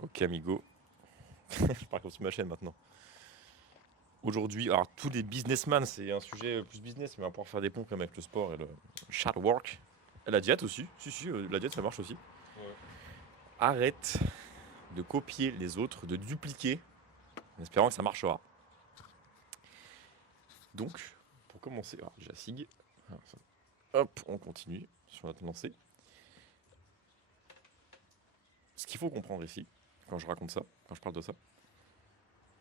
Ok, amigo. Je parle comme sur ma chaîne maintenant. Aujourd'hui, alors tous les businessmen, c'est un sujet plus business, mais on va pouvoir faire des ponts comme avec le sport et le chat work. Et la diète aussi. Si, la diète ça marche aussi. Ouais. Arrête de copier les autres, de dupliquer, en espérant que ça marchera. Donc, pour commencer, alors, déjà SIG. Hop, on continue sur notre lancée. Ce qu'il faut comprendre ici, quand je raconte ça, quand je parle de ça,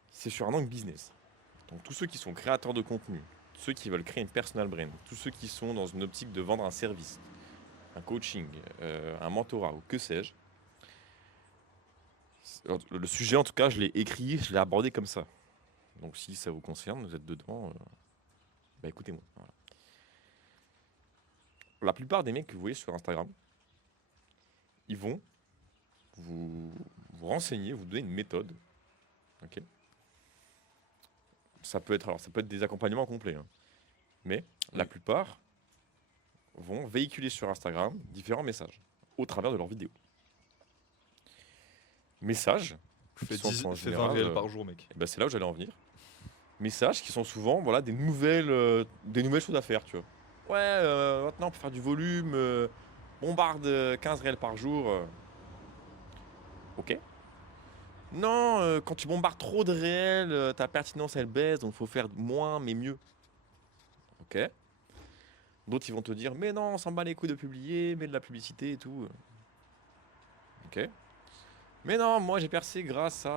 c'est sur un angle business. Donc tous ceux qui sont créateurs de contenu, ceux qui veulent créer une personal brand, tous ceux qui sont dans une optique de vendre un service, un coaching, un mentorat ou que sais-je, le sujet en tout cas, je l'ai écrit, je l'ai abordé comme ça. Donc si ça vous concerne, vous êtes dedans, bah écoutez-moi. Voilà. La plupart des mecs que vous voyez sur Instagram, ils vont vous, vous renseigner, vous donner une méthode. Ok. Ça peut être des accompagnements complets, hein. Mais la Oui. plupart vont véhiculer sur Instagram différents messages au travers de leurs vidéos. Messages qui sont en Fais 20 général, réels par jour, mec. et ben c'est là où j'allais en venir. Messages qui sont souvent voilà, des nouvelles choses à faire, tu vois. Ouais, maintenant pour faire du volume, bombarde 15 réels par jour. Ok. Non, quand tu bombardes trop de réels, ta pertinence elle baisse, donc il faut faire moins mais mieux. Ok. D'autres ils vont te dire, mais non, on s'en bat les couilles de publier, mets de la publicité et tout. Ok. Mais non, moi j'ai percé grâce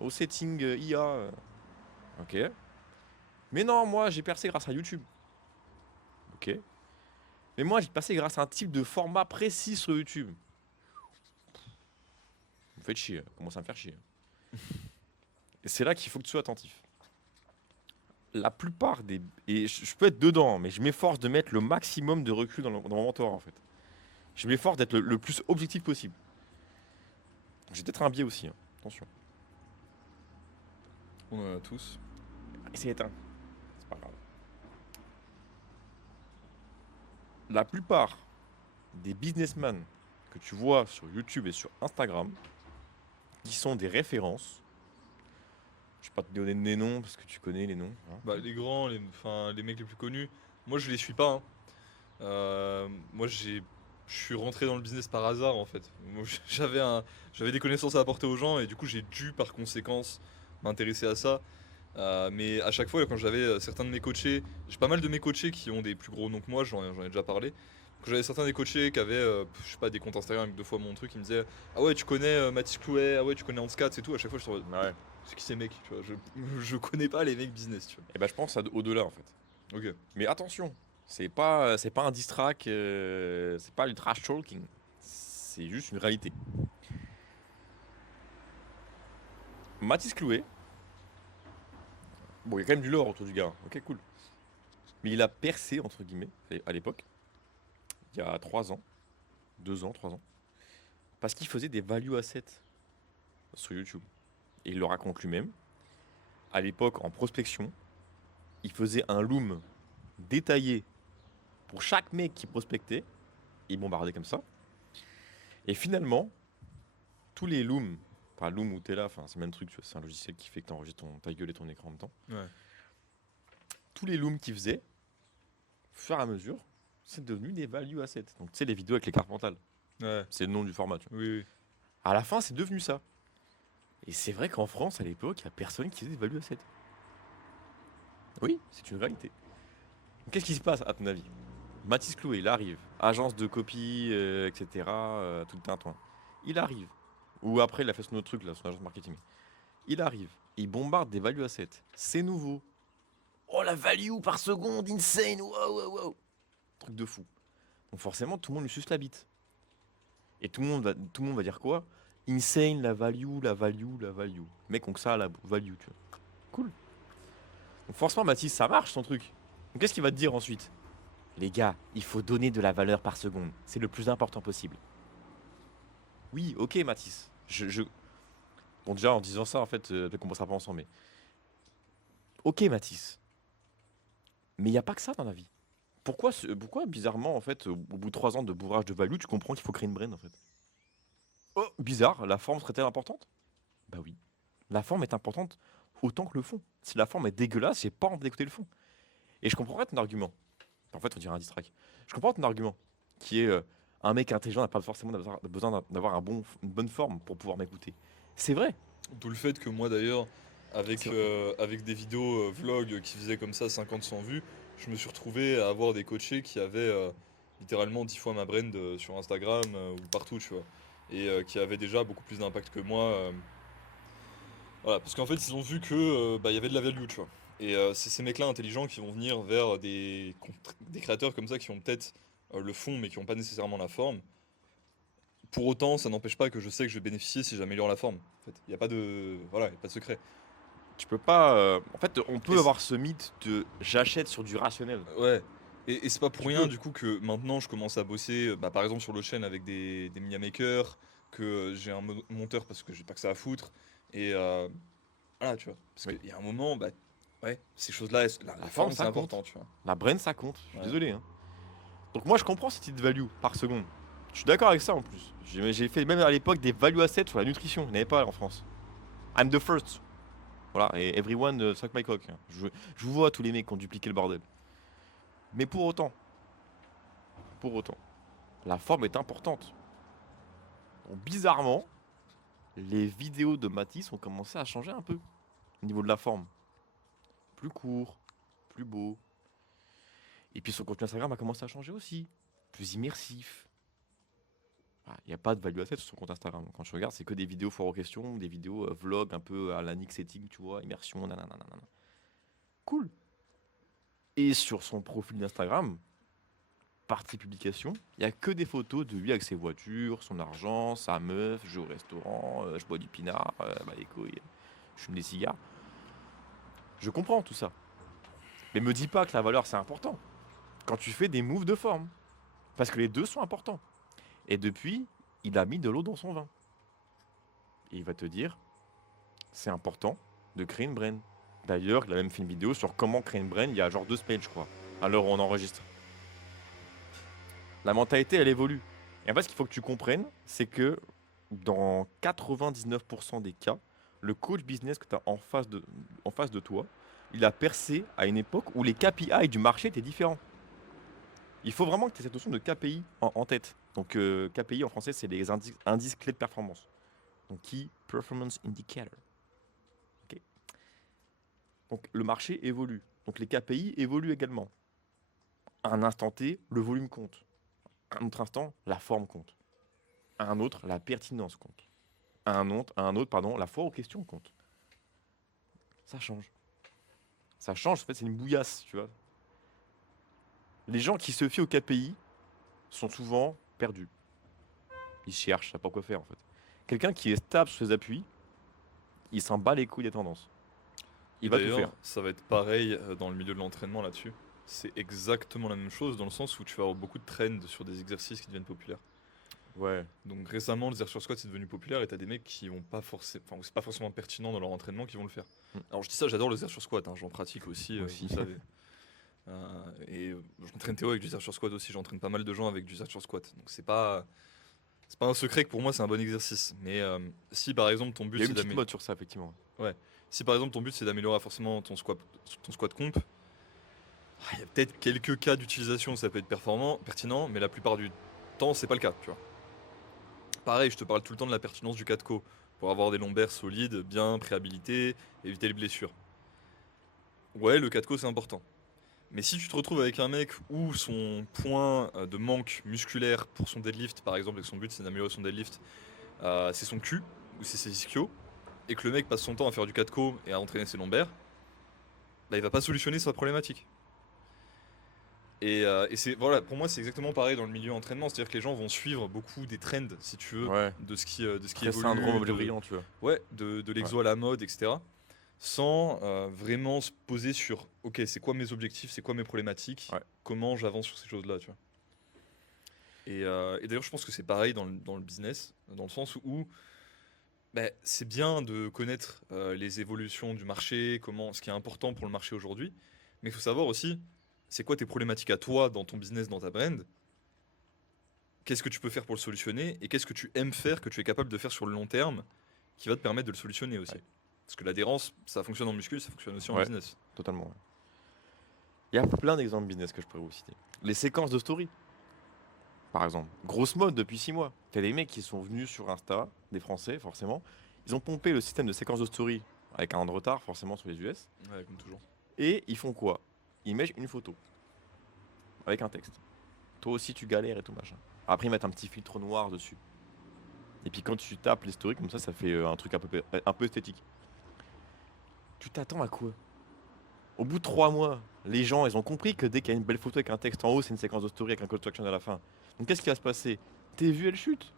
au setting IA. Ok. Mais non, moi j'ai percé grâce à YouTube. Ok. Mais moi j'ai percé grâce à un type de format précis sur YouTube. Vous me faites chier, commence à me faire chier. Et c'est là qu'il faut que tu sois attentif. La plupart des. Et je peux être dedans, mais je m'efforce de mettre le maximum de recul dans mon mentorat en fait. Je m'efforce d'être le plus objectif possible. J'ai peut-être un biais aussi, hein. Attention. On en a tous. Et c'est éteint. C'est pas grave. La plupart des businessmen que tu vois sur YouTube et sur Instagram, qui sont des références. Je vais pas te donner des noms parce que tu connais les noms, hein. Bah, les grands, enfin, les mecs les plus connus, moi je les suis pas, hein. Moi je suis rentré dans le business par hasard en fait. Moi, j'avais des connaissances à apporter aux gens et du coup j'ai dû par conséquence m'intéresser à ça. Mais à chaque fois, quand j'avais certains de mes coachés, j'ai pas mal de mes coachés qui ont des plus gros noms que moi, j'en ai déjà parlé. Quand j'avais certains des coachés qui avaient, je sais pas, des comptes Instagram avec 2 fois mon truc, ils me disaient ah ouais, tu connais Mathis Clouet, ah ouais, tu connais Hans Katz et tout. À chaque fois, je suis en mode, Ouais. c'est qui ces mecs, tu vois, je connais pas les mecs business, tu Et ben je pense au-delà en fait. vois. Ok. Mais attention, c'est pas un diss track, c'est pas du trash talking. C'est juste une réalité. Mathis Clouet, bon, il y a quand même du lore autour du gars, hein. Ok, cool. Mais il a percé, entre guillemets, à l'époque, il y a 3 ans, 2 ans, 3 ans, parce qu'il faisait des value assets sur YouTube. Et il le raconte lui-même. À l'époque, en prospection, il faisait un loom détaillé pour chaque mec qui prospectait. Il bombardait comme ça. Et finalement, tous les looms, enfin Loom ou Tela, enfin c'est le même truc, tu vois, c'est un logiciel qui fait que tu enregistres ta gueule et ton écran en même temps. Ouais. Tous les looms qu'il faisait, au fur et à mesure, c'est devenu des value assets. Donc tu sais, les vidéos avec les cartes mentales, Ouais. c'est le nom du format, tu vois. Oui, oui. À la fin, c'est devenu ça. Et c'est vrai qu'en France, à l'époque, il n'y a personne qui faisait des value assets. Oui, c'est une réalité. Qu'est-ce qui se passe, à ton avis? Mathis Clouet, il arrive, agence de copie, etc., tout le tintouin. Il arrive. Ou après, il a fait son autre truc, là, son agence marketing. Il arrive, il bombarde des value assets. C'est nouveau. Oh, la value par seconde, insane, wow, wow, wow. Truc de fou. Donc forcément, tout le monde lui suce la bite. Et tout le monde va dire quoi? Insane, la value, la value, la value. Mec, on que ça à la value, tu vois. Cool. Donc forcément, Mathis, ça marche son truc. Donc qu'est-ce qu'il va te dire ensuite? Les gars, il faut donner de la valeur par seconde. C'est le plus important possible. Oui, ok, Mathis. Bon, déjà, en disant ça, en fait, peut-être qu'on bossera pas ensemble, mais. Ok, Mathis. Mais il n'y a pas que ça dans la vie. Pourquoi, bizarrement, en fait, au bout de 3 ans de bourrage de value, tu comprends qu'il faut créer une brand, en fait? Oh, bizarre, la forme serait-elle importante? La forme est importante autant que le fond. Si la forme est dégueulasse, j'ai pas envie d'écouter le fond. Et je comprends pas ton argument. En fait, on dirait un diss track. Je comprends ton argument, qui est un mec intelligent n'a pas forcément besoin d'avoir une bonne forme pour pouvoir m'écouter. C'est vrai. D'où le fait que moi d'ailleurs, C'est avec, vrai. avec des vidéos vlog qui faisaient comme ça 50-100 vues, je me suis retrouvé à avoir des coachés qui avaient littéralement 10 fois ma brand sur Instagram ou partout, tu vois. Et qui avaient déjà beaucoup plus d'impact que moi. Voilà, parce qu'en fait, ils ont vu que bah, il y avait de la value, tu vois. Et c'est ces mecs-là intelligents qui vont venir vers des créateurs comme ça qui ont peut-être le fond mais qui n'ont pas nécessairement la forme. Pour autant, ça n'empêche pas que je sais que je vais bénéficier si j'améliore la forme. En fait, il n'y a pas de, voilà, y a pas de secret. Tu peux pas. En fait, on Et peut avoir ce mythe de j'achète sur du rationnel. ouais. Et c'est pas pour Tu rien peux. du coup que maintenant je commence à bosser, bah, par exemple sur le chaîne avec des media makers, que j'ai un monteur parce que j'ai pas que ça à foutre. Et voilà, tu vois. Parce Oui. qu'il y a un moment, bah, ouais, ces choses-là, La la forme, forme c'est ça important, compte. tu vois. La brain, ça compte. Je suis Ouais. désolé. Hein. Donc moi, je comprends cette petite value par seconde. Je suis d'accord avec ça en plus. J'ai fait même à l'époque des value assets sur la nutrition. Il n'y en avait pas en France. I'm the first. Voilà. Et everyone suck my cock. Je vous vois tous les mecs qui ont dupliqué le bordel. Mais pour autant, la forme est importante. Donc, bizarrement, les vidéos de Matisse ont commencé à changer un peu au niveau de la forme. Plus court, plus beau. Et puis son contenu Instagram a commencé à changer aussi. Plus immersif. Il n'y a pas de value asset sur son compte Instagram. Quand je regarde, c'est que des vidéos foires aux questions, des vidéos vlog un peu à la Nick Setting, tu vois, immersion, nanana. Cool. Et sur son profil d'Instagram, partie publication, il n'y a que des photos de lui avec ses voitures, son argent, sa meuf, je vais au restaurant, je bois du pinard, bah les couilles, je fume des cigares. Je comprends tout ça. Mais me dis pas que la valeur c'est important. Quand tu fais des moves de forme. Parce que les deux sont importants. Et depuis, il a mis de l'eau dans son vin. Et il va te dire, c'est important de créer une brain. D'ailleurs, il a même fait une vidéo sur comment créer une brain il y a genre 2 semaines, je crois, à l'heure où on enregistre. La mentalité, elle évolue. Et en fait, ce qu'il faut que tu comprennes, c'est que dans 99% des cas, le coach business que tu as en face de toi, il a percé à une époque où les KPI du marché étaient différents. Il faut vraiment que tu aies cette notion de KPI en tête. Donc, KPI en français, c'est les indices clés de performance. Donc, Key Performance Indicator. Ok. Donc, le marché évolue. Donc, les KPI évoluent également. À un instant T, le volume compte. À un autre instant, la forme compte. À un autre, la pertinence compte. À un autre, pardon, la foi aux questions compte. Ça change. Ça change, en fait, c'est une bouillasse, tu vois. Les gens qui se fient aux KPI sont souvent perdus. Ils cherchent, ne savent pas quoi faire, en fait. Quelqu'un qui est stable sur ses appuis, il s'en bat les couilles des tendances. Et Il va tout faire. d'ailleurs, ça va être pareil dans le milieu de l'entraînement là-dessus. C'est exactement la même chose dans le sens où tu vas avoir beaucoup de trends sur des exercices qui deviennent populaires. Ouais. Donc récemment, le exercice squat c'est devenu populaire et t'as des mecs qui vont pas forcément, enfin, c'est pas forcément pertinent dans leur entraînement qui vont le faire. Mm. Alors je dis ça, j'adore le exercice squat, hein, j'en pratique aussi, Aussi. vous savez. Et j'entraîne Théo avec du exercice squat aussi, j'entraîne pas mal de gens avec du exercice squat. Donc c'est pas un secret que pour moi c'est un bon exercice. Mais si par exemple ton Il but y a c'est une petite d'améliorer, mode sur ça, effectivement. si par exemple ton but c'est d'améliorer forcément ton squat comp, il y a peut-être quelques cas d'utilisation où ça peut être pertinent, mais la plupart du temps c'est pas le cas, tu vois. Pareil, je te parle tout le temps de la pertinence du 4 pour avoir des lombaires solides, bien préhabilités, éviter les blessures. Ouais, le 4 c'est important. Mais si tu te retrouves avec un mec où son point de manque musculaire pour son deadlift, par exemple, et que son but c'est d'améliorer son deadlift, c'est son cul ou c'est ses ischios, et que le mec passe son temps à faire du 4 et à entraîner ses lombaires, bah il va pas solutionner sa problématique. Et c'est voilà, pour moi c'est exactement pareil dans le milieu entraînement, c'est-à-dire que les gens vont suivre beaucoup des trends, si tu veux, Ouais. de ce qui Très syndrome évolue, objet brillant, tu vois. ouais, de Ouais. l'exo à la mode, etc. Sans vraiment se poser sur, ok, c'est quoi mes objectifs, c'est quoi mes problématiques, Ouais. comment j'avance sur ces choses-là, tu vois. Et d'ailleurs, je pense que c'est pareil dans le business, dans le sens où bah, c'est bien de connaître les évolutions du marché, ce qui est important pour le marché aujourd'hui, mais il faut savoir aussi, c'est quoi tes problématiques à toi dans ton business, dans ta brand, qu'est-ce que tu peux faire pour le solutionner, et qu'est-ce que tu aimes faire, que tu es capable de faire sur le long terme, qui va te permettre de le solutionner aussi. Ouais. Parce que l'adhérence, ça fonctionne en muscu, ça fonctionne aussi en Ouais. business. Totalement. Ouais. Il y a plein d'exemples business que je pourrais vous citer. Les séquences de story, par exemple. Grosse mode depuis 6 mois. T'as des mecs qui sont venus sur Insta, des Français forcément. Ils ont pompé le système de séquences de story avec un an de retard forcément sur les US. Ouais, comme toujours. Et ils font quoi? Ils mettent une photo avec un texte. Toi aussi tu galères et tout machin. Après ils mettent un petit filtre noir dessus. Et puis quand tu tapes les stories comme ça fait un truc un peu esthétique. Tu t'attends à quoi? Au bout de 3 mois, les gens ils ont compris que dès qu'il y a une belle photo avec un texte en haut, c'est une séquence de story avec un call to action à la fin. Donc qu'est-ce qui va se passer? Tes vues elles chutent.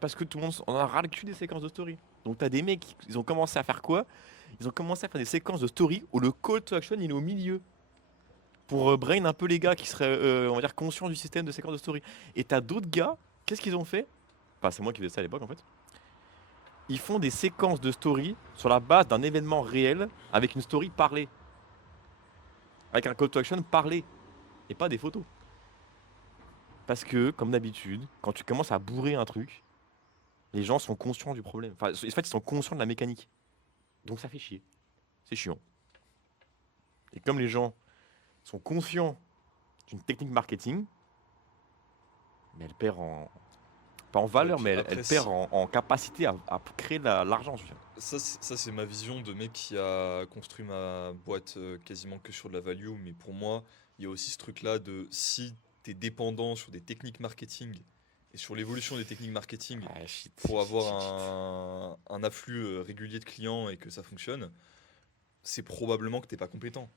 Parce que tout le monde en a ras le cul des séquences de story. Donc t'as des mecs, ils ont commencé à faire quoi? Ils ont commencé à faire des séquences de story où le call to action il est au milieu. Pour brain un peu les gars qui seraient, on va dire, conscients du système de séquences de story. Et t'as d'autres gars, qu'est-ce qu'ils ont fait? Enfin, c'est moi qui faisais ça à l'époque en fait. Ils font des séquences de story sur la base d'un événement réel avec une story parlée. Avec un call to action parlé. Et pas des photos. Parce que, comme d'habitude, quand tu commences à bourrer un truc, les gens sont conscients du problème. Enfin, en fait, ils sont conscients de la mécanique. Donc ça fait chier. C'est chiant. Et comme les gens sont conscients d'une technique marketing, mais elle perd en. Pas en Ouais, valeur, puis mais elle après, perd en capacité à créer l'argent. Je veux dire. ça, c'est ma vision de mec qui a construit ma boîte quasiment que sur de la value. Mais pour moi, il y a aussi ce truc-là de si tu es dépendant sur des techniques marketing et sur l'évolution des techniques marketing Ah, shit, pour shit, avoir shit, shit. un afflux régulier de clients et que ça fonctionne, c'est probablement que t'es pas compétent.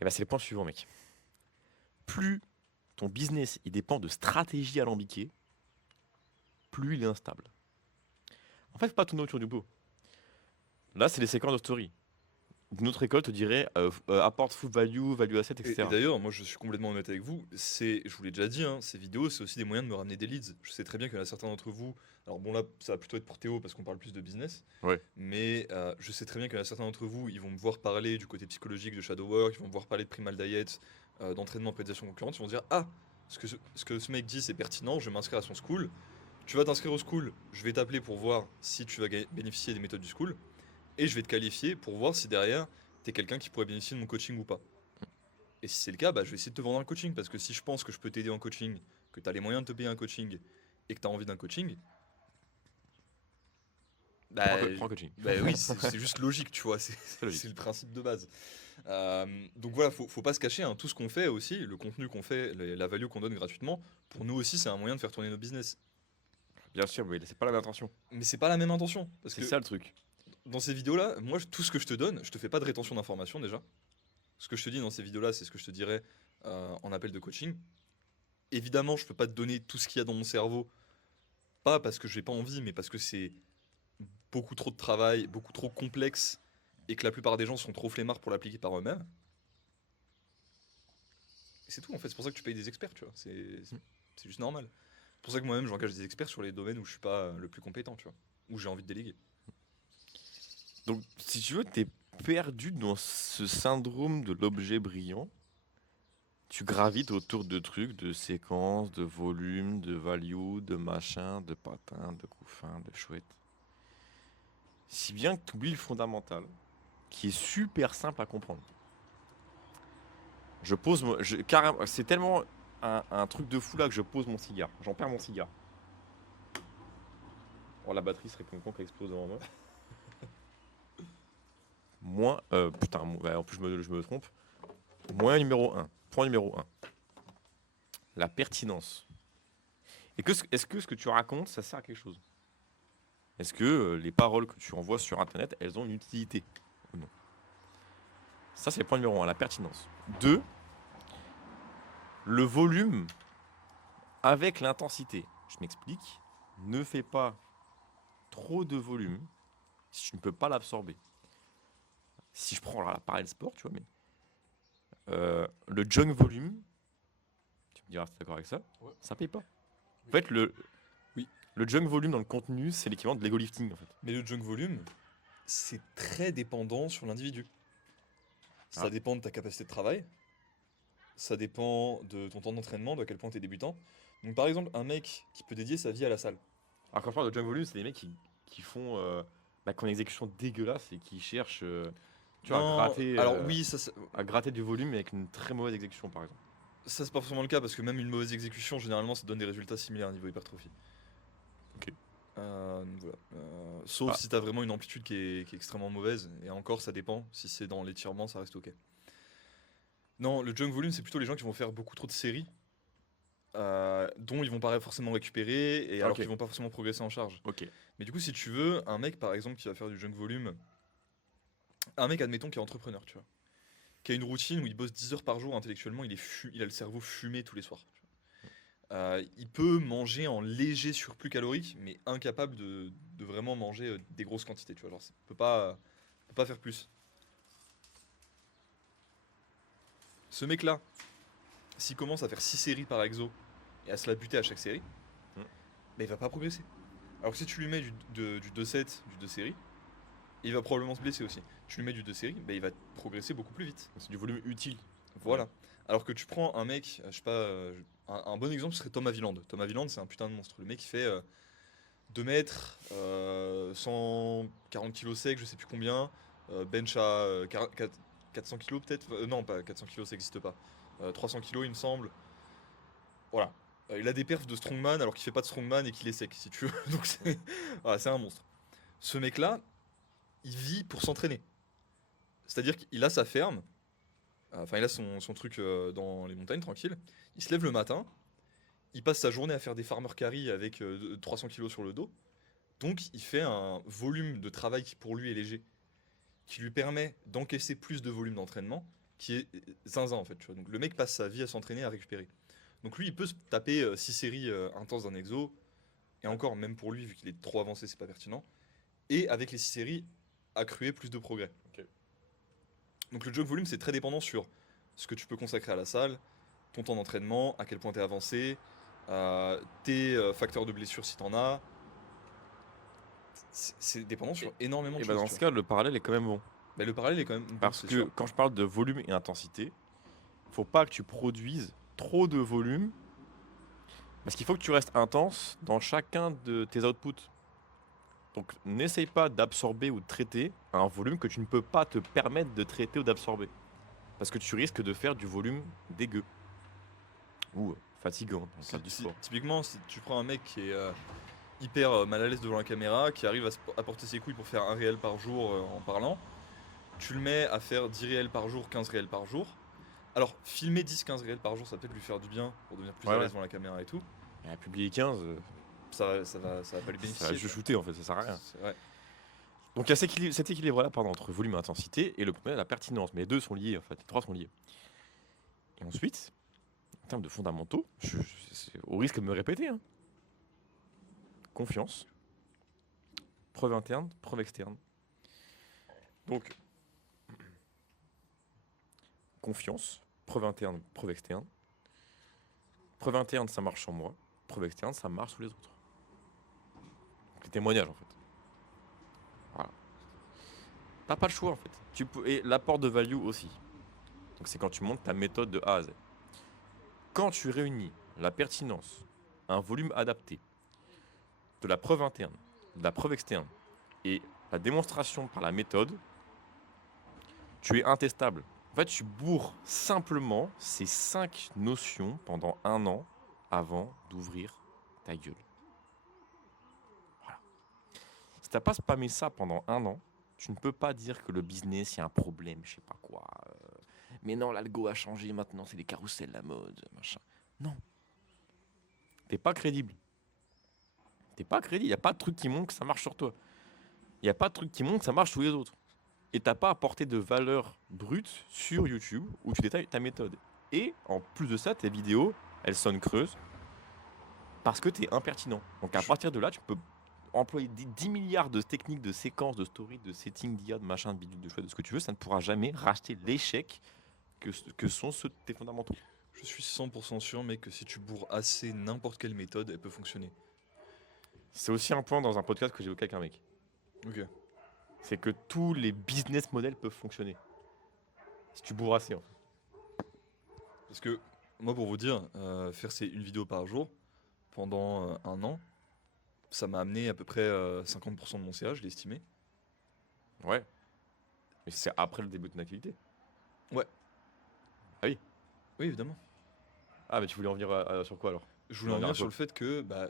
Et bah, c'est le point suivant, mec. Plus ton business il dépend de stratégies alambiquées, plus il est instable. En fait, faut pas tourner autour du pot. Là, c'est les séquences de story. Notre école te dirait apporte full value, value asset, Et etc. d'ailleurs, moi je suis complètement honnête avec vous, je vous l'ai déjà dit, hein, ces vidéos c'est aussi des moyens de me ramener des leads. Je sais très bien qu'il y en a certains d'entre vous, alors bon là ça va plutôt être pour Théo parce qu'on parle plus de business, Ouais. mais je sais très bien qu'il y en a certains d'entre vous, ils vont me voir parler du côté psychologique de Shadow Work, ils vont me voir parler de Primal Diet, d'entraînement prédation concurrente, ils vont se dire ah, ce que ce mec dit c'est pertinent, je vais m'inscrire à son school. Tu vas t'inscrire au school, je vais t'appeler pour voir si tu vas bénéficier des méthodes du school, et je vais te qualifier pour voir si derrière t'es quelqu'un qui pourrait bénéficier de mon coaching ou pas. Et si c'est le cas, bah, je vais essayer de te vendre un coaching. Parce que si je pense que je peux t'aider en coaching, que tu as les moyens de te payer un coaching et que tu as envie d'un coaching, bah, Prends un coaching. bah oui, c'est juste logique, tu vois. C'est logique. C'est le principe de base. Donc voilà, faut pas se cacher. Hein. Tout ce qu'on fait aussi, le contenu qu'on fait, la value qu'on donne gratuitement, pour nous aussi, c'est un moyen de faire tourner nos business. Bien sûr, mais c'est pas la même intention. Mais c'est pas la même intention. Parce C'est que ça le truc. dans ces vidéos-là, moi, tout ce que je te donne, je te fais pas de rétention d'informations déjà. Ce que je te dis dans ces vidéos-là, c'est ce que je te dirais en appel de coaching. Évidemment, je peux pas te donner tout ce qu'il y a dans mon cerveau, pas parce que j'ai pas envie, mais parce que c'est beaucoup trop de travail, beaucoup trop complexe, et que la plupart des gens sont trop flemmards pour l'appliquer par eux-mêmes. Et c'est tout, en fait, c'est pour ça que tu payes des experts, tu vois. C'est juste normal. C'est pour ça que moi-même, j'engage des experts sur les domaines où je suis pas le plus compétent, tu vois. Où j'ai envie de déléguer. Donc, si tu veux, t'es perdu dans ce syndrome de l'objet brillant. Tu gravites autour de trucs, de séquences, de volume, de value, de machin, de patin, de couffin, de chouette. Si bien que tu oublies le fondamental, qui est super simple à comprendre. Carrément, c'est tellement un truc de fou là que je pose mon cigare. J'en perds mon cigare. Oh, la batterie serait con qu'elle explose devant moi. Putain, ouais, en plus je me trompe. Moyen numéro un. Point numéro un. La pertinence. Est-ce que ce que tu racontes, ça sert à quelque chose? Est-ce que les paroles que tu envoies sur Internet, elles ont une utilité ou non? Ça, c'est le point numéro un, la pertinence. Deux, le volume avec l'intensité. Je m'explique. Ne fais pas trop de volume si tu ne peux pas l'absorber. Si je prends alors, l'appareil de sport, tu vois, mais le junk volume, tu me diras si tu es d'accord avec ça, Ouais. ça paye pas. Oui. En fait, Oui. le junk volume dans le contenu, c'est l'équivalent de l'ego lifting en fait. Mais le junk volume, c'est très dépendant sur l'individu. Ça Ah. dépend de ta capacité de travail. Ça dépend de ton temps d'entraînement, de à quel point tu es débutant. Donc par exemple, un mec qui peut dédier sa vie à la salle. Alors quand je parle de junk volume, c'est des mecs qui font Bah, qu'on a une exécution dégueulasse et qui cherche tu vois, Non, alors oui, à gratter du volume avec une très mauvaise exécution, par exemple. ça c'est pas forcément le cas parce que même une mauvaise exécution, généralement, ça donne des résultats similaires au niveau hypertrophie. Ok. Donc voilà. Sauf Ah, si t'as vraiment une amplitude qui est extrêmement mauvaise, et encore ça dépend. Si c'est dans l'étirement, ça reste ok. Non, le junk volume, c'est plutôt les gens qui vont faire beaucoup trop de séries, dont ils vont pas forcément récupérer, et alors ok, qu'ils vont pas forcément progresser en charge. ok. Mais du coup, si tu veux, un mec par exemple qui va faire du junk volume, un mec admettons qui est entrepreneur, tu vois, qui a une routine où il bosse 10 heures par jour intellectuellement, il a le cerveau fumé tous les soirs. Tu vois. Il peut manger en léger surplus calorique, mais incapable de vraiment manger des grosses quantités, tu vois. Genre, peut pas faire plus. Ce mec-là, s'il commence à faire 6 séries par exo et à se la buter à chaque série, Hmm. bah, il va pas progresser. Alors que si tu lui mets du 2-7, du 2 séries, il va probablement se blesser aussi. Tu lui mets du 2 séries, bah, il va progresser beaucoup plus vite. C'est du volume utile. Voilà. Alors que tu prends un mec, je sais pas, un bon exemple serait Thomas Villand. Thomas Villand, c'est un putain de monstre. Le mec, il fait 2 mètres, 140 kilos sec, je sais plus combien, bench à 400 kilos peut-être. Non, pas 400 kilos, ça n'existe pas. 300 kilos, il me semble. Voilà. Il a des perfs de strongman alors qu'il fait pas de strongman et qu'il est sec, si tu veux. Donc voilà, c'est un monstre. Ce mec-là, il vit pour s'entraîner. C'est-à-dire qu'il a sa ferme, enfin il a son truc dans les montagnes tranquille. Il se lève le matin, il passe sa journée à faire des farmer carry avec 300 kilos sur le dos. Donc il fait un volume de travail qui pour lui est léger, qui lui permet d'encaisser plus de volume d'entraînement, qui est zinzin en fait. Tu vois. Donc le mec passe sa vie à s'entraîner, à récupérer. Donc lui il peut se taper 6 séries intenses d'un exo, et encore même pour lui vu qu'il est trop avancé c'est pas pertinent. Et avec les 6 séries, accruer plus de progrès. Ok. Donc le jog volume c'est très dépendant sur ce que tu peux consacrer à la salle, ton temps d'entraînement, à quel point tu es avancé, tes facteurs de blessure si t'en as. C'est dépendant sur énormément de Et bah, choses, dans tu ce vois. cas, le parallèle est quand même bon. Mais le parallèle est quand même bon, Parce c'est que sûr. quand je parle de volume et intensité, faut pas que tu produises trop de volume. Parce qu'il faut que tu restes intense dans chacun de tes outputs. Donc n'essaye pas d'absorber ou de traiter un volume que tu ne peux pas te permettre de traiter ou d'absorber. Parce que tu risques de faire du volume dégueu. Ou fatigant dans le cadre du sport. Typiquement, si tu prends un mec qui est hyper mal à l'aise devant la caméra, qui arrive à porter ses couilles pour faire un réel par jour en parlant, tu le mets à faire 10 réels par jour, 15 réels par jour. Alors, filmer 10-15 réels par jour, ça va peut-être lui faire du bien pour devenir plus Ouais, à ouais. l'aise devant la caméra et tout. Et à publier 15, Ça va pas lui ça va bénéficier. juste Tu shooter en fait, ça sert à vois. rien. Ouais. Donc il y a cet équilibre-là pardon, entre volume et intensité, et le premier, la pertinence. Mais les deux sont liés en fait, les trois sont liés. Et ensuite, en termes de fondamentaux, c'est au risque de me répéter, hein, confiance, preuve interne, preuve externe. Donc, confiance, preuve interne, preuve externe. Preuve interne, ça marche sur moi. Preuve externe, ça marche sur les autres. Donc, les témoignages, en fait. Voilà. T'as pas le choix, en fait. Et l'apport de value aussi. Donc, c'est quand tu montes ta méthode de A à Z. Quand tu réunis la pertinence, un volume adapté, de la preuve interne, de la preuve externe et la démonstration par la méthode, tu es intestable. En fait, tu bourres simplement ces 5 notions pendant 1 an avant d'ouvrir ta gueule. Voilà. Si tu n'as pas spammé ça pendant 1 an, tu ne peux pas dire que le business, il y a un problème, je sais pas quoi. Mais non, l'algo a changé maintenant, c'est les carousels, la mode, machin. Non. T'es pas crédible. T'es pas crédible. Il n'y a pas de truc qui montre que ça marche sur toi. Il n'y a pas de truc qui montre que ça marche sur les autres. Et t'as pas apporté de valeur brute sur YouTube où tu détailles ta méthode. Et en plus de ça, tes vidéos, elles sonnent creuses parce que tu es impertinent. Donc à partir de là, tu peux employer 10 milliards de techniques, de séquences, de stories, de settings, d'IA, de machin, de bidule, de choix, de ce que tu veux, ça ne pourra jamais racheter l'échec que sont ceux de tes fondamentaux. Je suis 100% sûr, mec, que si tu bourres assez n'importe quelle méthode, elle peut fonctionner. C'est aussi un point dans un podcast que j'ai évoqué avec un mec. Ok. C'est que tous les business models peuvent fonctionner. Si tu bourres assez, en fait. Parce que, moi, pour vous dire, faire une vidéo par jour pendant 1 an, ça m'a amené à peu près 50% de mon CA, je l'ai estimé. Ouais. Mais c'est après le début de ton activité. Ouais. Ah oui. Oui, évidemment. Ah, mais tu voulais en venir sur quoi alors? Je voulais en venir sur le fait que, bah,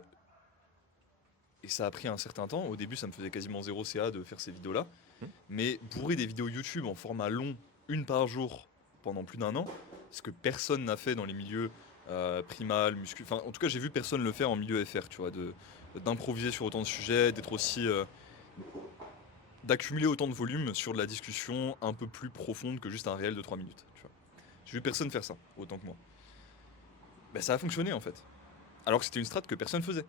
et ça a pris un certain temps. Au début, ça me faisait quasiment 0 CA de faire ces vidéos-là. Hmm. Mais bourrer des vidéos YouTube en format long, une par jour, pendant plus d'1 an, ce que personne n'a fait dans les milieux primal, muscu. Enfin, en tout cas, j'ai vu personne le faire en milieu FR, tu vois, d'improviser sur autant de sujets, d'être aussi. D'accumuler autant de volume sur de la discussion un peu plus profonde que juste un réel de 3 minutes. Tu vois. J'ai vu personne faire ça, autant que moi. Ben, ça a fonctionné en fait. Alors que c'était une strat que personne faisait.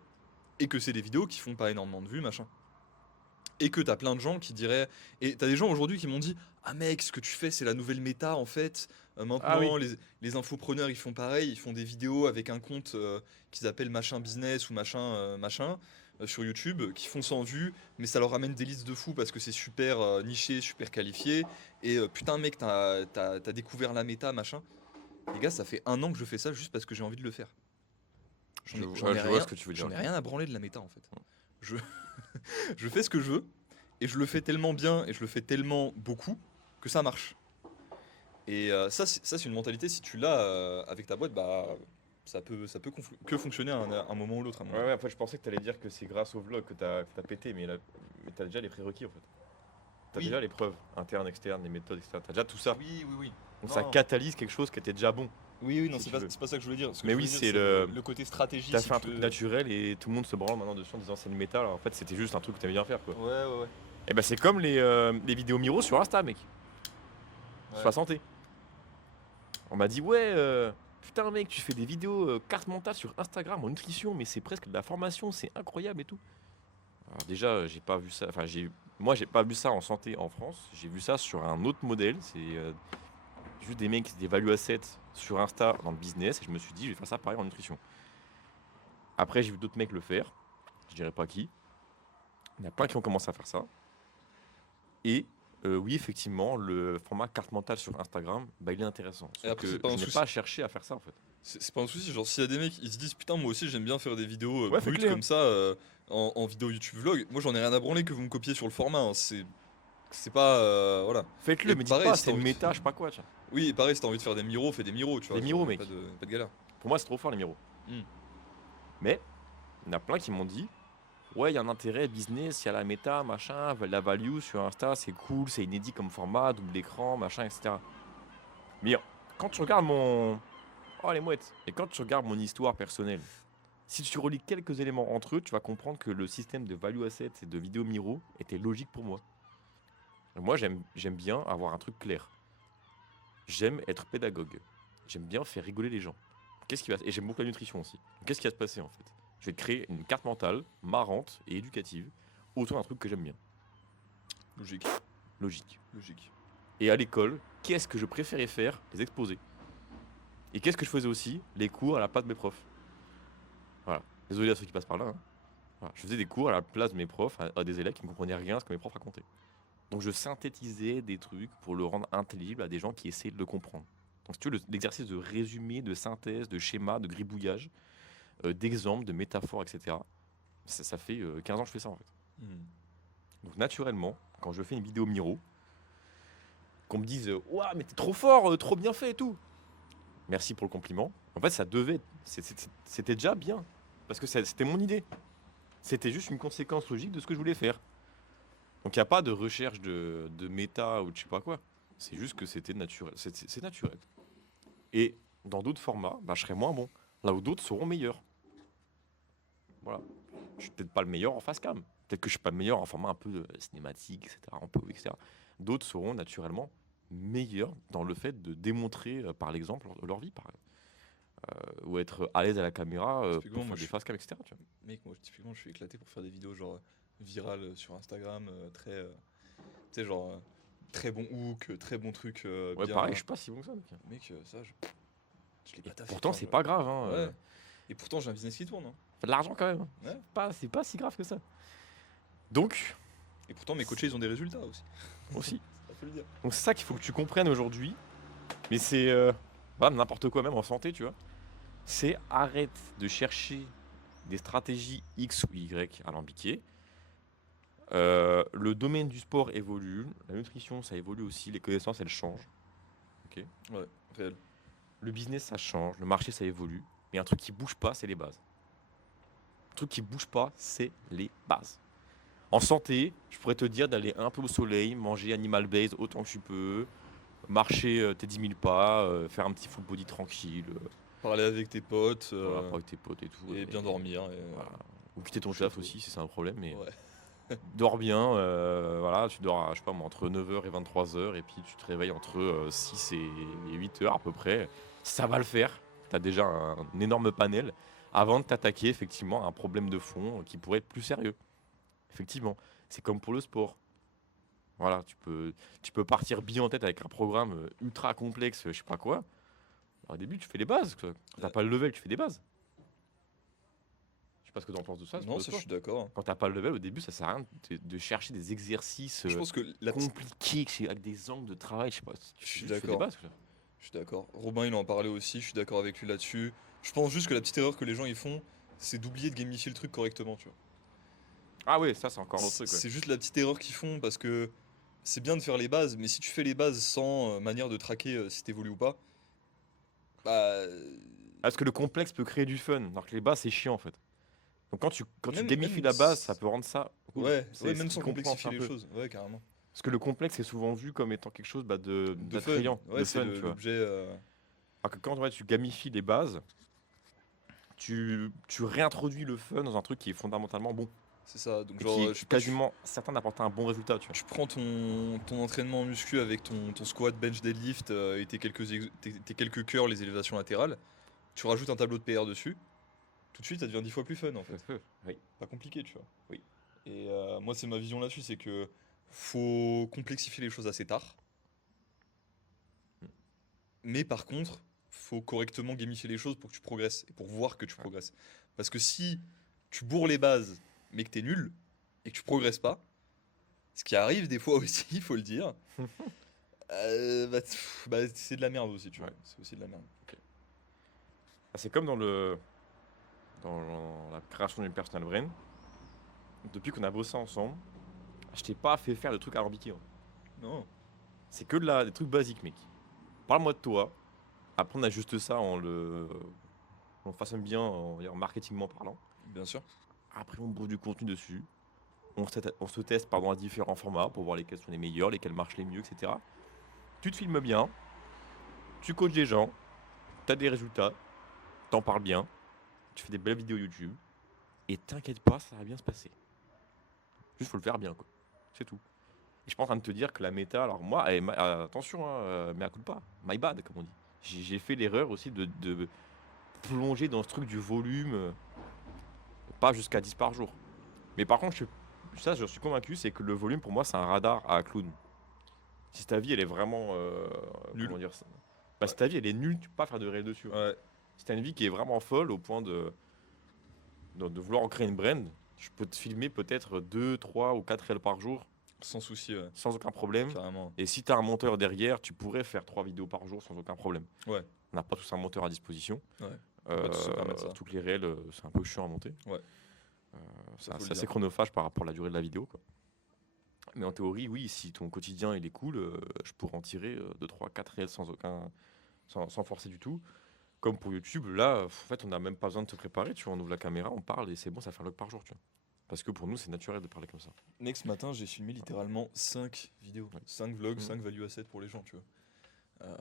Et que c'est des vidéos qui font pas énormément de vues, machin. Et que t'as plein de gens qui diraient. Et t'as des gens aujourd'hui qui m'ont dit: Ah mec, ce que tu fais, c'est la nouvelle méta en fait. Ah oui. Maintenant, les infopreneurs ils font pareil, ils font des vidéos avec un compte qu'ils appellent machin business ou machin sur YouTube, qui font 100 vues, mais ça leur ramène des listes de fous parce que c'est super niché, super qualifié. Et putain, mec, t'as découvert la méta, machin. Les gars, ça fait 1 an que je fais ça juste parce que j'ai envie de le faire. J'en ai, Je j'en ai vois rien, ce que tu veux dire. j'en ai rien à branler de la méta en fait. Je, je fais ce que je veux et je le fais tellement bien et je le fais tellement beaucoup que ça marche. Et ça, c'est une mentalité, si tu l'as avec ta boîte, bah ça peut que fonctionner à un moment ou l'autre, à mon Ouais, avis. ouais, après je pensais que t'allais dire que c'est grâce au vlog que t'as pété, mais, mais t'as déjà les prérequis en fait. T'as Oui. déjà les preuves internes, externes, les méthodes, etc. T'as déjà tout ça. Oui, oui, oui. Donc Non, ça non. catalyse quelque chose qui était déjà bon. Oui, oui, non, si c'est tu pas, veux. c'est pas ça que je voulais dire. Ce que Mais je oui, voulais dire, c'est c'est le. le côté stratégie. T'as Si fait un tu truc veux. naturel et tout le monde se branle maintenant dessus en disant c'est une méta. Alors en fait, c'était juste un truc que t'aimais bien faire quoi. Ouais, ouais, ouais. Et bah, c'est comme les vidéos Miro sur Insta, mec. Sur Ouais. la santé. On m'a dit, ouais, putain, mec, tu fais des vidéos carte mentale sur Instagram en nutrition, mais c'est presque de la formation, c'est incroyable et tout. Alors, déjà, j'ai pas vu ça. Enfin, moi, j'ai pas vu ça en santé en France. J'ai vu ça sur un autre modèle. C'est juste des mecs, des value assets sur Insta dans le business. Et je me suis dit, je vais faire ça pareil en nutrition. Après, j'ai vu d'autres mecs le faire. Je dirais pas qui. Il y en a plein qui ont commencé à faire ça. Et oui, effectivement, le format carte mentale sur Instagram, bah, il est intéressant. Et Sauf après, que c'est pas un je n'ai souci. pas cherché à faire ça en fait. C'est pas un souci, genre s'il y a des mecs, ils se disent putain, moi aussi j'aime bien faire des vidéos Ouais, brutes faites-les. comme ça en vidéo YouTube vlog. Moi j'en ai rien à branler que vous me copiez sur le format. Hein. C'est pas. Voilà. Faites-le, Et mais dites pareil, pas, si c'est t'as une envie méta, je sais pas quoi. Tiens. Oui, pareil, si t'as envie de faire des miros, fais des miros, tu vois. Des genre, miros, y a mec. pas de galère. Pour moi, c'est trop fort les miros. Hmm. Mais il y en a plein qui m'ont dit, ouais, il y a un intérêt business, il y a la méta, machin, la value sur Insta, c'est cool, c'est inédit comme format, double écran, machin, etc. Mais quand tu regardes mon. Oh les mouettes. Et quand tu regardes mon histoire personnelle, si tu relis quelques éléments entre eux, tu vas comprendre que le système de value assets et de vidéo miro était logique pour moi. Moi, j'aime bien avoir un truc clair. J'aime être pédagogue. J'aime bien faire rigoler les gens. Qu'est-ce qui va... Et j'aime beaucoup la nutrition aussi. Qu'est-ce qui va se passer en fait? Je vais te créer une carte mentale, marrante et éducative, autour d'un truc que j'aime bien. Logique. Logique. Logique. Et à l'école, qu'est-ce que je préférais faire? Les exposés. Et qu'est-ce que je faisais aussi? Les cours à la place de mes profs. Voilà. Désolé à ceux qui passent par là. Hein. Voilà. Je faisais des cours à la place de mes profs, à des élèves qui ne comprenaient rien à ce que mes profs racontaient. Donc je synthétisais des trucs pour le rendre intelligible à des gens qui essaient de le comprendre. Donc si tu veux, l'exercice de résumé, de synthèse, de schéma, de gribouillage, d'exemples, de métaphores, etc. Ça fait 15 ans que je fais ça en fait. Hmm. Donc naturellement, quand je fais une vidéo Miro, qu'on me dise « Ouah, mais t'es trop fort, trop bien fait et tout !» Merci pour le compliment. En fait, ça devait... C'était déjà bien. Parce que c'était mon idée. C'était juste une conséquence logique de ce que je voulais faire. Donc il n'y a pas de recherche de méta ou de je sais pas quoi. C'est juste que c'était naturel. C'est naturel. Et dans d'autres formats, bah, je serais moins bon. Là où d'autres seront meilleurs. Voilà. Je suis peut-être pas le meilleur en face cam. Peut-être que je suis pas le meilleur en format un peu cinématique, etc. Un peu, etc. D'autres seront naturellement meilleurs dans le fait de démontrer par l'exemple leur vie, par exemple. Ou être à l'aise à la caméra Typiquement, pour moi, faire des face cam, etc. Tu vois. Mec, moi typiquement, je suis éclaté pour faire des vidéos genre virales sur Instagram, très. Tu sais, genre. Très bon hook, très bon truc. Ouais, bien. pareil, je suis pas si bon que ça, mec. Mec, ça, je l'ai Et pas taffé. pourtant, enfin, c'est je- pas grave. Hein, Ouais. Et pourtant, j'ai un business qui tourne. Hein. fait de l'argent quand même. Ouais. C'est pas si grave que ça. Donc, Et pourtant, mes coachés, ils ont des résultats aussi. aussi. Ça faut le dire. Donc c'est ça qu'il faut que tu comprennes aujourd'hui. Mais c'est voilà, n'importe quoi, même en santé, tu vois. C'est arrête de chercher des stratégies X ou Y alambiquées. Le le domaine du sport évolue, la nutrition, ça évolue aussi, les connaissances, elles changent. Ok. Ouais, réel. Le business, ça change, le marché, ça évolue. Mais un truc qui bouge pas, c'est les bases. Un truc qui bouge pas, c'est les bases. En santé, je pourrais te dire d'aller un peu au soleil, manger animal based autant que tu peux, marcher tes 10 000 pas, faire un petit full body tranquille, Parler avec tes potes voilà, pas avec tes potes et tout. et bien dormir. Voilà. Ou quitter ton coucher taf tôt. aussi si c'est un problème, mais Ouais. dors bien, voilà, tu dors, je sais pas moi, entre 9h et 23h, et puis tu te réveilles entre 6 et 8h à peu près. Ça va le faire, tu as déjà un énorme panel avant de t'attaquer effectivement à un problème de fond qui pourrait être plus sérieux. Effectivement, c'est comme pour le sport. Voilà, tu peux partir bien en tête avec un programme ultra complexe, je sais pas quoi. Alors, au début, tu fais les bases. Quoi. Quand t'as pas le level, tu fais des bases. Je sais pas ce que tu en penses de ça. c'est Non, pour le ça je sport. suis d'accord. Quand t'as pas le level, au début, ça sert à rien de chercher des exercices Je pense que la petite. compliqués avec des angles de travail. Je sais pas. Je suis Tu fais des d'accord. bases. Quoi. Je suis d'accord. Robin, il en parlait aussi, je suis d'accord avec lui là-dessus. Je pense juste que la petite erreur que les gens ils font, c'est d'oublier de gamifier le truc correctement, tu vois. Ah ouais, ça c'est encore un autre truc. Ouais. C'est juste la petite erreur qu'ils font parce que c'est bien de faire les bases, mais si tu fais les bases sans manière de traquer si t'évolues ou pas, bah. Parce que le complexe peut créer du fun, alors que les bases c'est chiant en fait. Donc quand tu gamifies même la base, ça peut rendre ça cool. Ouais, C'est ouais, ce même qui sans compense complexifier un les peu. choses. Ouais, carrément. Parce que le complexe est souvent vu comme étant quelque chose De fun. d'attrayant, Ouais, de c'est fun, tu vois. l'objet. Alors que quand ouais, tu gamifies les bases, tu réintroduis le fun dans un truc qui est fondamentalement bon. C'est ça. Donc, Et genre, qui je est sais pas, quasiment certain d'apporter un bon résultat, tu vois. tu prends ton entraînement en muscu avec ton squat, bench, deadlift et tes quelques curls, les élévations latérales. Tu rajoutes un tableau de PR dessus. Tout de suite, ça devient 10 fois plus fun en fait. Oui. Pas compliqué, tu vois. Oui. Et moi, c'est ma vision là-dessus, c'est que faut complexifier les choses assez tard. Mm. Mais par contre, faut correctement gamifier les choses pour que tu progresses et pour voir que tu Ouais. progresses. Parce que si tu bourres les bases, mais que t'es nul et que tu progresses pas, ce qui arrive des fois aussi, il faut le dire, c'est de la merde aussi, tu vois. Ouais. C'est aussi de la merde. Ah, c'est comme dans la création d'une personal brain. Depuis qu'on a bossé ensemble, je t'ai pas fait faire de trucs alambiqués. Hein. Non, C'est que des trucs basiques, mec. Parle-moi de toi. Après, on ajuste ça on façonne bien en marketingment parlant. bien sûr. Après, on bouffe du contenu dessus. On se teste pardon, à différents formats pour voir lesquels sont les meilleurs, lesquels marchent les mieux, etc. Tu te filmes bien, tu coaches des gens, tu as des résultats, t'en parles bien, tu fais des belles vidéos YouTube, et t'inquiète pas, ça va bien se passer. Juste, faut le faire bien, quoi. C'est tout. Et je suis pas en train de te dire que la méta, alors moi, attention, hein, mais à coup de pas, my bad, comme on dit. J'ai fait l'erreur aussi de plonger dans ce truc du volume, pas jusqu'à 10 par jour. Mais par contre, ça, je suis convaincu, c'est que le volume, pour moi, c'est un radar à clown. Si ta vie, elle est vraiment. Nulle. Comment dire ça Ouais. Si ta vie, elle est nulle, tu peux pas faire de réel dessus. Hein. Ouais, Si t'as une vie qui est vraiment folle au point de vouloir en créer une brand, je peux te filmer peut-être 2, 3 ou 4 réels par jour sans souci, ouais, sans aucun problème. carrément. Et si tu as un monteur derrière, tu pourrais faire 3 vidéos par jour sans aucun problème. Ouais. On n'a pas tous un monteur à disposition. Ouais. peut pas tous se permettre ça. Toutes les réels, c'est un peu chiant à monter. Ouais. C'est faut le assez dire. chronophage par rapport à la durée de la vidéo. Quoi. Mais en théorie, oui, si ton quotidien il est cool, je pourrais en tirer 2, 3, 4 réels sans forcer du tout. Comme pour YouTube, là, en fait, on n'a même pas besoin de se préparer. Tu vois, on ouvre la caméra, on parle et c'est bon, ça fait un vlog par jour. Tu vois. Parce que pour nous, c'est naturel de parler comme ça. Mec, ce matin, j'ai filmé littéralement 5 vidéos, Ouais. 5 vlogs, Mhm. 5 value assets pour les gens, tu vois.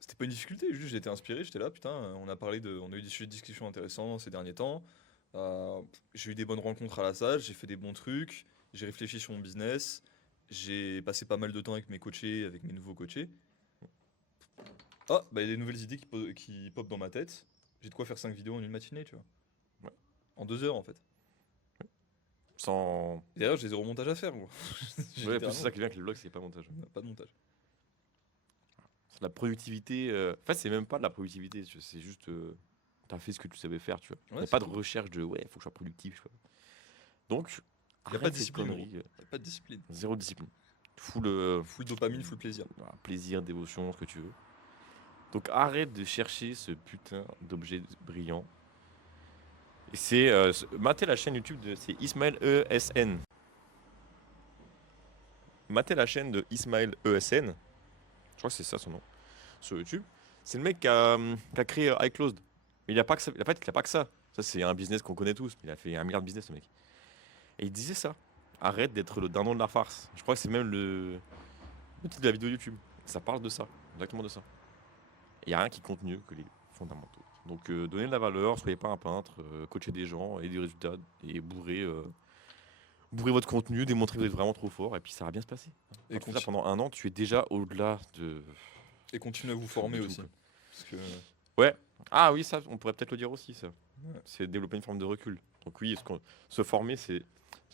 C'était pas une difficulté, juste j'étais inspiré, j'étais là, putain, on a eu des sujets de discussion intéressants ces derniers temps. J'ai eu des bonnes rencontres à la salle, j'ai fait des bons trucs, j'ai réfléchi sur mon business, j'ai passé pas mal de temps avec mes coachés, avec mes nouveaux coachés. Ah, bah il y a des nouvelles idées qui pop dans ma tête. J'ai de quoi faire 5 vidéos en une matinée, tu vois. Ouais. En 2 heures en fait. Sans. Et d'ailleurs, j'ai zéro montage à faire, moi. J'ai Ouais, littéralement c'est ça qui vient avec les vlogs, c'est pas montage. pas de montage. C'est de la productivité. En fait, c'est même pas de la productivité. C'est juste. T'as fait ce que tu savais faire, tu vois. Il n'y Ouais, a c'est pas de tout. recherche de ouais, faut que je sois productif. Tu vois. Donc, Y a pas de arrête ces discipline, conneries. gros. Y a pas de discipline. Zéro discipline. Full dopamine, full plaisir. Voilà, plaisir, dévotion, ce que tu veux. Donc arrête de chercher ce putain d'objet brillant. Et matez la chaîne YouTube c'est Ismaël ESN. matez la chaîne de Ismaël ESN. Je crois que c'est ça son nom. Sur YouTube. C'est le mec qui a créé iClosed. Mais il a pas que ça. En fait, il a pas que ça. Ça, c'est un business qu'on connaît tous. Il a fait 1 milliard de business, ce mec. Et il disait ça. Arrête d'être le dindon de la farce. Je crois que c'est même le titre de la vidéo YouTube. Ça parle de ça. Exactement de ça. Il n'y a rien qui compte mieux que les fondamentaux. Donc, donnez de la valeur, soyez pas un peintre, coachez des gens, ayez des résultats et bourrez votre contenu, démontrez que vous êtes vraiment trop fort et puis ça va bien se passer. Et, Quand tu fais ça pendant 1 an, tu es déjà au-delà de. et continuez à vous former tout, aussi. quoi. Parce que Ouais. Ah oui, ça, on pourrait peut-être le dire aussi, ça. Ouais. C'est développer une forme de recul. Donc oui, se former, c'est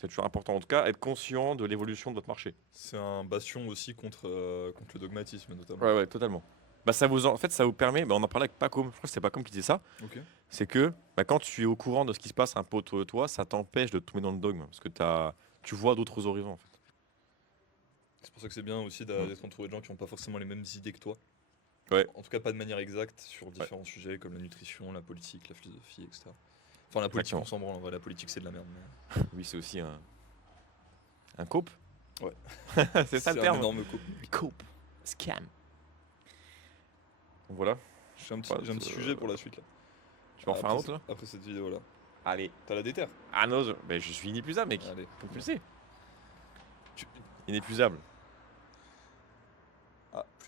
toujours important. En tout cas, être conscient de l'évolution de votre marché. c'est un bastion aussi contre le dogmatisme notamment. Ouais, ouais, totalement. Bah, en fait, ça vous permet, on en parlait avec Paco, je crois que c'est Paco qui disait ça, Ok. c'est que quand tu es au courant de ce qui se passe un peu autour de toi, ça t'empêche de tomber dans le dogme. Parce que tu vois d'autres horizons, en fait. C'est pour ça que c'est bien aussi d'être entouré de gens qui n'ont pas forcément les mêmes idées que toi. Ouais. En tout cas, pas de manière exacte sur différents sujets comme la nutrition, la politique, la philosophie, etc. Enfin, la politique, Exactement. on s'en branle. En vrai, la politique, c'est de la merde. Mais... Oui, c'est aussi un cope. Ouais. C'est ça le un terme. énorme coup. Cope. Scam. Donc voilà. J'ai un petit sujet pour la suite là. Tu peux en faire un autre là Après cette vidéo là. Allez. T'as la déterre. Ah non, je suis inépuisable, mec. Allez. Donc tu le sais. Inépuisable. Ah, plus